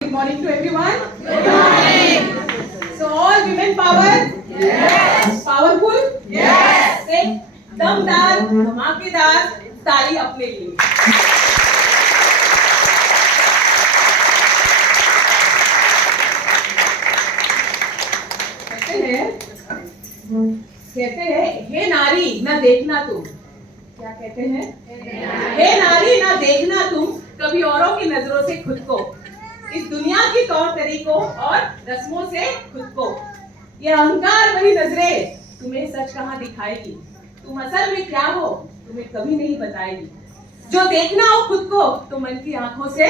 Good morning to everyone. Good morning. So all women power? Yes. Powerful? Yes. एक दमदार, धमाकेदार ताली अपने लिए. कहते हैं हे नारी ना देखना तुम. क्या कहते हैं? हे नारी ना देखना तुम कभी औरों की नजरों से खुद को, इस दुनिया की तौर तरीकों और रस्मों से खुद को. ये अहंकार भरी नजरें तुम्हें सच कहाँ दिखाएगी. तुम असल में क्या हो तुम्हें कभी नहीं बताएगी. जो देखना हो खुद को तो मन की आंखों से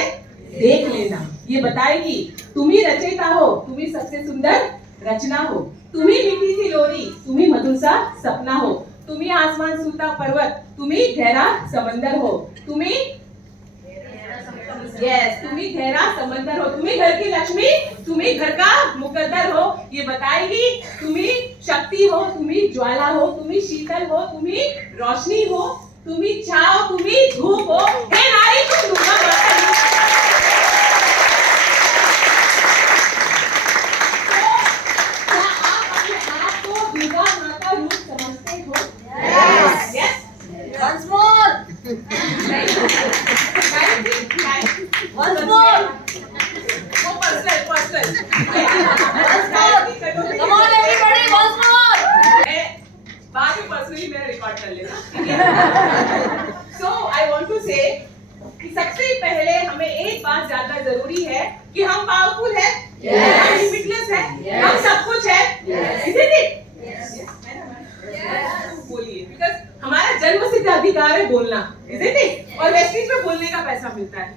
देख लेना, ये बताएगी. तुम ही रचयिता हो, तुम ही सबसे सुंदर रचना हो. तुम ही मीठी सी लोरी, तुम ही मधुर सा सपना हो. तुम ही आसमान सूता पर्वत, तुम ही गहरा समंदर हो. तुम ही तुम ही गहरा समंदर हो. तुम ही घर की लक्ष्मी, तुम ही घर का मुकद्दर हो. ये बताएगी तुम ही शक्ति हो, तुम ही ज्वाला हो, तुम ही शीतल हो, तुम ही रोशनी हो, तुम ही छाव, तुम ही धूप हो. हे नारी तुम दुर्गा माता हो. क्या आप अपने आप को दुर्गा माता रूप समझते हो? Yes. Yes. Once more. Once more. वो personal. Once more. Come on everybody, once more. बाद में पर्सनली मेरा रिकॉर्ड कर लेना. So I want to say कि सबसे पहले हमें एक बात जानना जरूरी है कि हम पावरफुल है, हम लिमिटलेस है, हम सब कुछ है. Isn't it? बोलिए, बिकॉज़ हमारा जन्म सिद्ध अधिकार है बोलना. Isn't it? और वेस्टेज में बोलने का पैसा मिलता है.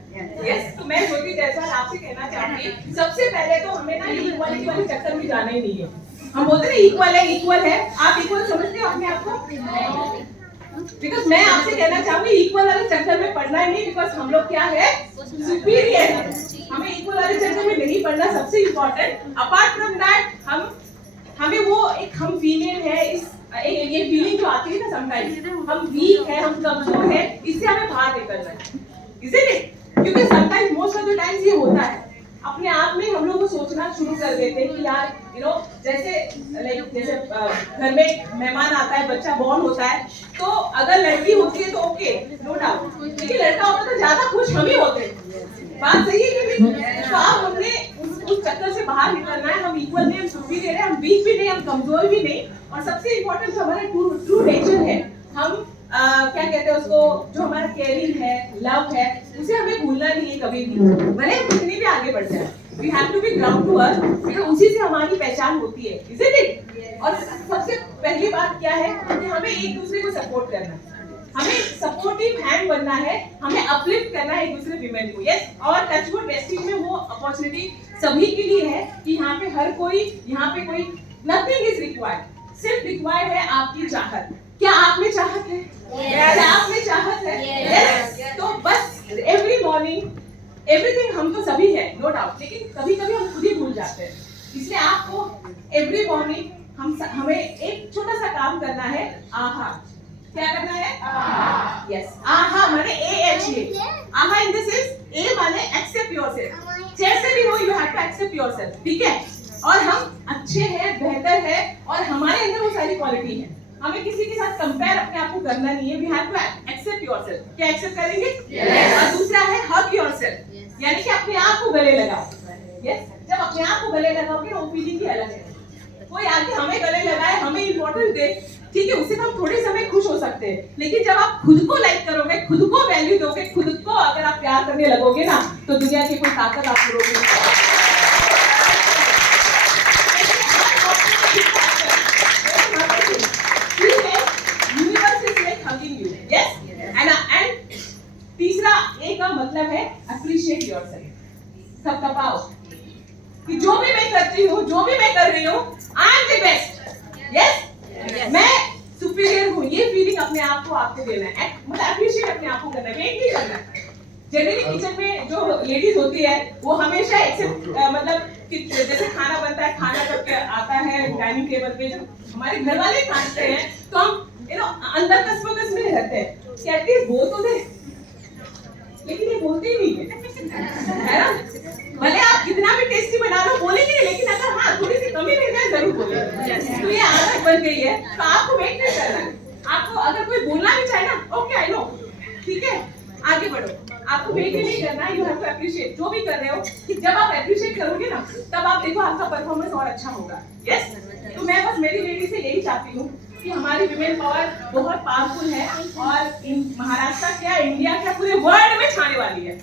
Yes. तो मैं ज्योति जायसवाल आपसे कहना चाहूंगी, सबसे पहले तो हमें ना इक्वालिटी वाले चक्कर में जाना ही नहीं है. हम बोलते हैं इक्वल है. आप इक्वल समझते हो अपने आप को? बिकॉज मैं आपसे कहना चाहूंगी इक्वल वाले चक्कर में पढ़ना ही नहीं. बिकॉज हम लोग क्या है, सुपीरियर है. हमें इक्वल वाले चक्कर में नहीं पढ़ना. सबसे इम्पोर्टेंट अपार्ट फ्रॉम दैट हमें वो एक हम फीमेल है, इस ये फीलिंग जो आती है ना समटाइम्स, हम वीक है, हम कमजोर है, इससे हमें बाहर निकलना है. इसीलिए क्योंकि sometimes most of the times ये होता है, अपने आप में हम लोग को सोचना शुरू कर देते हैं कि यार जैसे घर में मेहमान आता है, बच्चा बॉर्न होता है, तो अगर लड़की होती है तो ओके, नो डाउट. लेकिन लड़का होता है तो ज्यादा खुश हम ही होते हैं. बात सही है कि नहीं? तो आप हमने उस चक्कर से बाहर निकलना है. हम इक्वल नहीं, हम सुपीरियर है, हम वीक भी नहीं, हम कमजोर भी नहीं. और सबसे इम्पोर्टेंट जो हमारा ट्रू नेचर है, हम क्या कहते हैं उसको, जो हमारा केयरिंग है, लव है, उसे हमें भूलना नहीं है कभी भी, भले हम कितनी भी आगे बढ़ जाए. We have to be ground to earth, because उसी से हमारी पहचान होती है. Isn't it? और सबसे पहली बात क्या है कि हमें एक दूसरे को सपोर्ट करना है, हमें सपोर्टिव हैंड बनना है, हमें अपलिफ्ट करना है एक दूसरे विमेन को. यस. और टचवुड वेस्टिज में वो अपॉर्चुनिटी सभी के लिए है कि यहाँ पे हर कोई, यहाँ पे कोई नथिंग इज रिक्वायर्ड. सिर्फ रिक्वायर्ड है आपकी चाहत. क्या आप में चाहत है? क्या आप में चाहत है? यस. तो बस एवरी मॉर्निंग एवरीथिंग हम तो सभी है, नो डाउट, लेकिन कभी कभी हम खुद ही भूल जाते हैं. इसलिए आपको एवरी मॉर्निंग हमें एक छोटा सा काम करना है. आहा. क्या करना है? आहा. यस. आहा माने AHA. आहा इन दिस इज ए माने एक्सेप्ट योरसेल्फ. जैसे भी हो you have to accept yourself. ठीक है? और हम अच्छे हैं, बेहतर है, और हमारे अंदर वो सारी क्वालिटी है. हमें किसी के साथ कंपेयर अपने आप को करना नहीं है. We have to accept yourself. क्या एक्सेप्ट करेंगे? और दूसरा है हग योरसेल्फ, यानी कि अपने आप को गले लगाओ. यस. जब अपने आप को गले लगाओगे ना, वो फीलिंग ही अलग है. कोई आके हमें गले लगाए, हमें इंपॉर्टेंस दे, ठीक है, उससे हम थोड़े समय खुश हो सकते हैं. लेकिन जब आप खुद को लाइक करोगे, खुद को वैल्यू दोगे, खुद को अगर आप प्यार करने लगोगे ना, तो दुनिया की कोई ताकत आपको रोक नहीं सकती. तीसरा ए का मतलब है अप्रिशिएट योरसेल्फ. थपथपाओ कि जो भी मैं करती हूँ, जो भी मैं कर रही हूँ, I am the best. Yes. मैं सुपीरियर हूँ, ये फीलिंग अपने आप को आपको देना है. मतलब अप्रिशिएट अपने आप को करना है, वेट नहीं करना है. जनरली किचन में जो लेडीज होती है वो हमेशा एक्सेप्ट मतलब कि जैसे खाना बनता है, खाना जब आता है डाइनिंग टेबल पे, जब हमारे घर वाले खाते हैं तो हम अंदर कसमकस में रहते हैं कि एटलीस्ट बोल तो दे, लेकिन ये बोलते ही नहीं है ना. भले आप भी कर रहे हो कि जब आप अप्रिशिएट करोगे ना तब आप देखो आपका परफॉर्मेंस और अच्छा होगा। यस, तो मैं बस मेरी बेटी से यही चाहती हूँ कि हमारी विमेन पावर बहुत पावरफुल है और महाराष्ट्र क्या, इंडिया क्या, पूरे वर्ल्ड में छाने वाली है।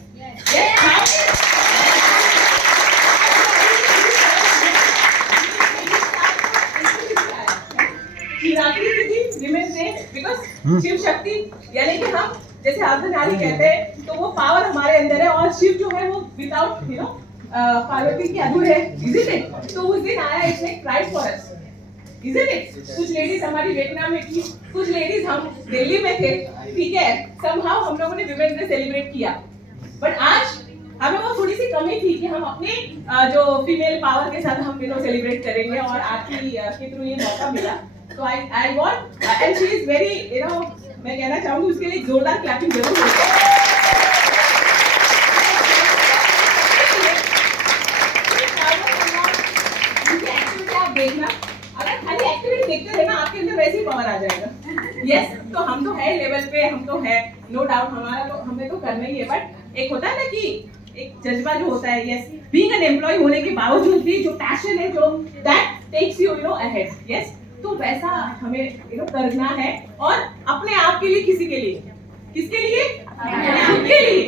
शिवरात्रि के दिन women day, because Shiv Shakti यानी कि हम जैसे अर्धनारी कहते हैं, तो वो पावर हमारे अंदर है और शिव जो है वो विदाउट पार्वती के अधूरे है, isn't it? तो उस दिन आया, इसने cried for us, isn't it? कुछ लेडीज हमारी वियतनाम में थी, कुछ लेडीज हम दिल्ली में थे, ठीक है, somehow हम लोगों ने विमेन डे सेलिब्रेट किया। बट आज हमें वो थोड़ी सी कमी थी कि हम अपने जो फीमेल पावर के साथ हम सेलिब्रेट करेंगे और आपकी के थ्रू ये मौका मिला। तो I want and she is very मैं कहना चाहूंगी उसके लिए जोरदार क्लैपिंग जरूर होगी। आप देखना, अगर खाली एक्टिविटी देखते रहे ना आपके अंदर वैसे ही पावर आ जाएगा। यस, तो हम तो है लेवल पे, हम तो है, नो डाउट हमारा तो हमें तो करना ही है। बट एक होता है ना कि एक जज्बा जो होता है, यस, बीइंग एन एम्प्लॉय होने के बावजूद भी जो पैशन है, जो that takes you ahead, yes, तो वैसा हमें करना है और अपने आप के लिए, किसी के लिए, किसके लिए, खुद के लिए,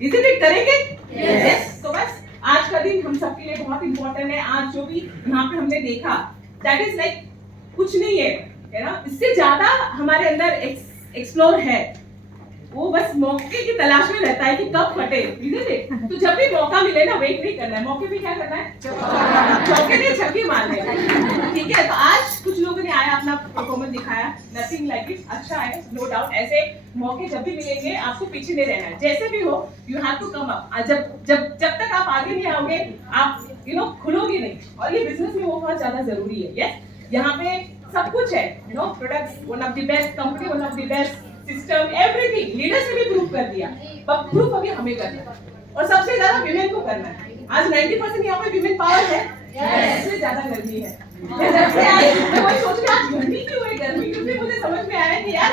इसी दिन करेंगे। यस, तो बस आज का दिन हम सबके लिए बहुत इंपॉर्टेंट है। आज जो भी यहाँ पे हमने देखा, दैट इज लाइक कुछ नहीं है ना, इससे ज्यादा हमारे अंदर एक्सप्लोर है। वो बस मौके की तलाश में रहता है कि कब फटे, तो जब भी मौका मिले ना वेट नहीं करना है, मौके पे क्या करना है, चौके नहीं छक्के मारने हैं, ठीक है। तो आज कुछ लोगों ने आया, अपना परफॉर्मेंस दिखाया, नथिंग लाइक इट, अच्छा है, नो डाउट। ऐसे मौके जब भी मिलेंगे आपको पीछे नहीं रहना है, जैसे भी हो you have to come up. जब तक आप आगे नहीं आओगे आप खुलोगे नहीं, और ये बिजनेस में वो बहुत ज्यादा जरूरी है। यस, यहाँ पे सब कुछ है, products, one of the best company, one of the best system, everything. Leaders ने भी प्रूव कर दिया, बट प्रूव अभी हमें करना है और सबसे ज्यादा विमेन को करना है। आज 90% यहाँ पे विमेन पावर है, इससे ज्यादा गर्मी है। जब से आई मैं वही सोच रही आज गर्मी क्यों है, गर्मी क्योंकि मुझे समझ में आया कि यार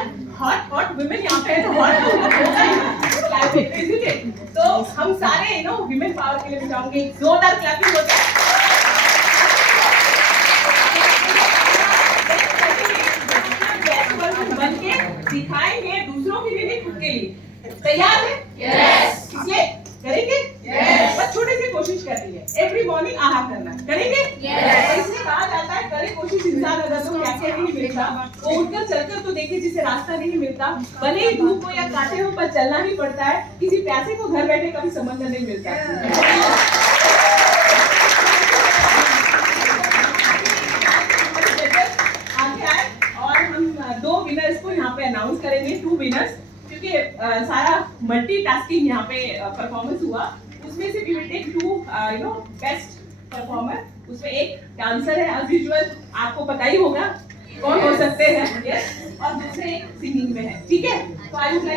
हॉट विमेन यहाँ पे है, तो हॉट होगा ही। तो हम सारे विमेन पावर के लिए भी चाहूंगे जोरदार क्लैपिंग होता है। बनके दिखाएंगे दूसरों के लिए, खुद के लिए। तैयार है? यस। इसलिए करेंगे? यस। बस छोटे से कोशिश करनी है, एवरी मॉर्निंग आहार करना है, करेंगे? यस। इसलिए कहा जाता है करे कोशिश इंसान अगर तो क्या क्या नहीं मिलता, वो उठकर चलकर तो देखे जिसे रास्ता नहीं मिलता, भले ही धूप हो या कांटे हो पर चलना ही पड़ता है। किसी प्यासे को घर बैठे कभी समंदर नहीं मिलता। दो विनर्स को यहाँ पे अनाउंस करेंगे, 2 विनर्स, क्योंकि सारा मल्टीटास्किंग यहाँ पे परफॉर्मेंस हुआ। उसमें से we will take 2 best performer. उसमें एक डांसर है, एज यूजुअल आपको पता ही होगा कौन हो सकते हैं, यस, और दूसरे एक सिंगिंग में है, ठीक है। तो आई वुड